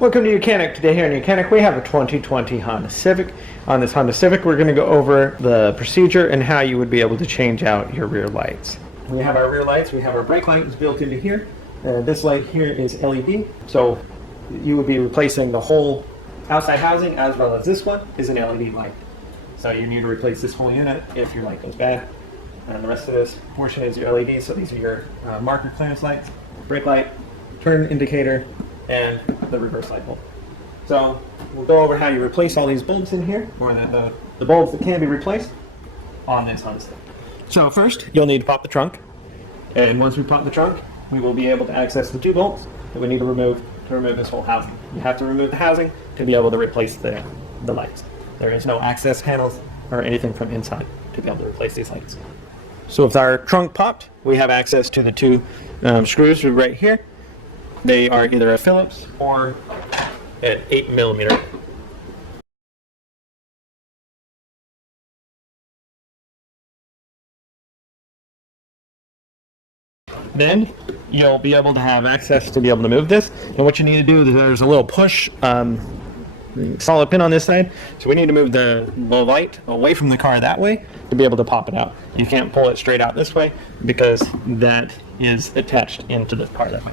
Welcome to YOUCANIC. Today here in YOUCANIC we have a 2020 Honda Civic. On this Honda Civic we're going to go over the procedure and how you would be able to change out your rear lights. We have our rear lights, we have our brake light is built into here. This light here is LED, so you would be replacing the whole outside housing as well as this one is an LED light. So you need to replace this whole unit if your light goes bad. And the rest of this portion is your LED, so these are your marker clearance lights, brake light, turn indicator, and the reverse light bulb. So we'll go over how you replace all these bulbs in here, or the bulbs that can be replaced on this Honda Civic. So first, you'll need to pop the trunk. And once we pop the trunk, we will be able to access the two bolts that we need to remove this whole housing. You have to remove the housing to be able to replace the lights. There is no access panels or anything from inside to be able to replace these lights. So with our trunk popped, we have access to the two screws right here. They are either a Phillips or an 8mm. Then you'll be able to have access to be able to move this. And what you need to do is there's a little push solid pin on this side. So we need to move the light away from the car that way to be able to pop it out. You can't pull it straight out this way because that is attached into the car that way.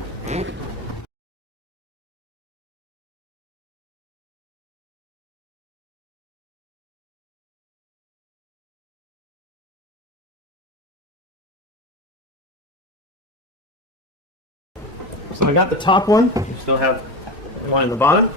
So I got the top one, you still have one in the bottom.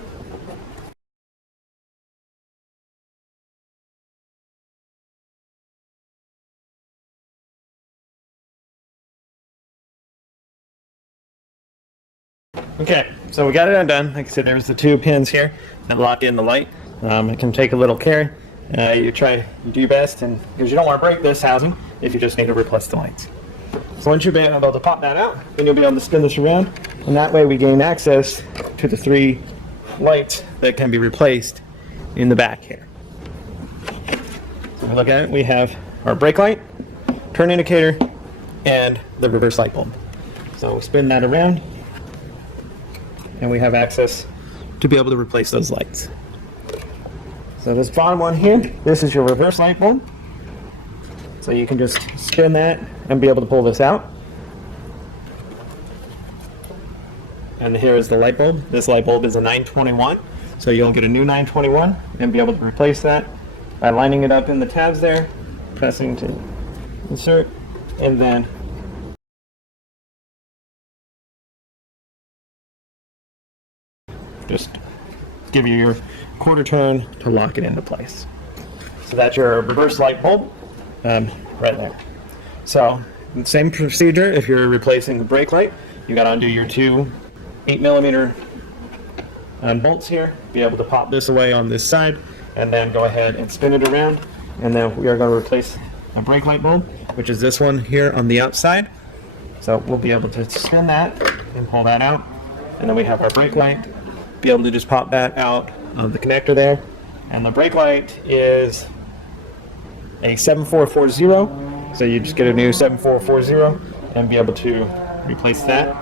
Okay, so we got it undone. Like I said, there's the two pins here that lock in the light. It can take a little care. You do your best, and because you don't want to break this housing if you just need to replace the lights. So once you're able to pop that out, then you'll be able to spin this around, and that way we gain access to the three lights that can be replaced in the back here. So we look at it, we have our brake light, turn indicator, and the reverse light bulb. So we spin that around, and we have access to be able to replace those lights. So this bottom one here, this is your reverse light bulb. So you can just spin that and be able to pull this out. And here is the light bulb. This light bulb is a 921. So you'll get a new 921 and be able to replace that by lining it up in the tabs there, pressing to insert, and then just give you your quarter turn to lock it into place. So that's your reverse light bulb right there. So same procedure if you're replacing the brake light. You got to undo your two 8mm bolts here, be able to pop this away on this side, and then go ahead and spin it around. And then we are going to replace a brake light bulb, which is this one here on the outside. So we'll be able to spin that and pull that out. And then we have our brake light. Be able to just pop that out of the connector there. And the brake light is a 7440, so you just get a new 7440 and be able to replace that.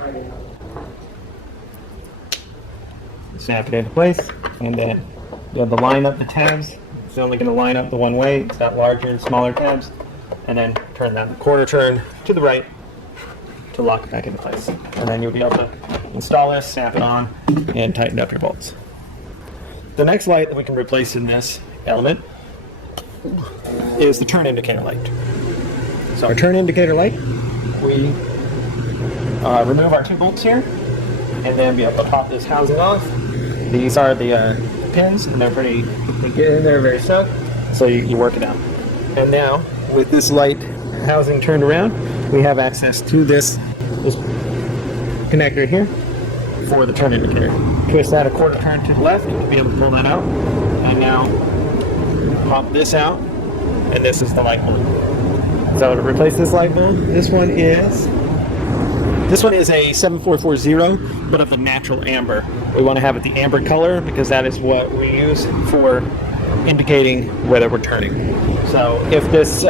Snap it into place, and then you have to line up the tabs. It's only going to line up the one way. It's got larger and smaller tabs, and then turn that quarter turn to the right to lock it back into place. And then you'll be able to install this, snap it on, and tighten up your bolts. The next light that we can replace in this element is the turn indicator light. So our turn indicator light, we remove our two bolts here, and then be able to pop this housing off. These are the pins, and they're pretty, they get in there very snug, so you work it out. And now, with this light housing turned around, we have access to this connector here for the turn indicator. Twist that a quarter turn to the left to be able to pull that out, and now pop this out, and this is the light bulb. So to replace this light bulb, this one is a 7440, but of the natural amber. We want to have it the amber color because that is what we use for indicating whether we're turning. So if this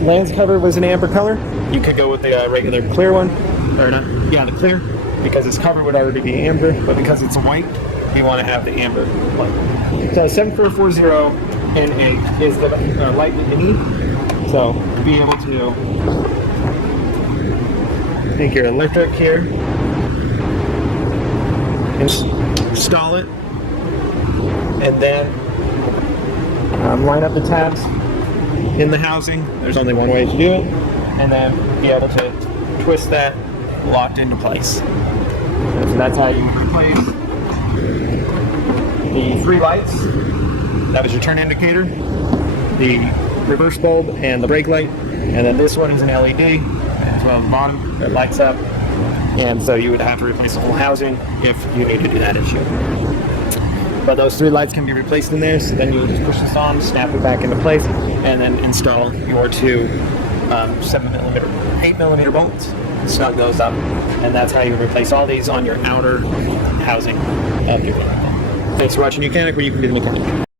lens cover was an amber color, you could go with the regular clear one, or not, yeah, the clear, because this cover would already be amber, but because it's white, you want to have the amber light. So 7440 N8 is the light that you need. So be able to take your electric here, install it, and then line up the tabs in the housing. There's only one way to do it, and then be able to twist that locked into place. So that's how you replace the 3 lights. That was your turn indicator, the reverse bulb, and the brake light. And then this one is an LED as well as the bottom that lights up. And so you would have to replace the whole housing if you need to do that issue. But those 3 lights can be replaced in there, so then you just push this on, snap it back into place, and then install your 2 8mm bolts, snug those up, and that's how you replace all these on your outer housing of your vehicle. Thanks for watching YOUCANIC, where you can be the mechanic.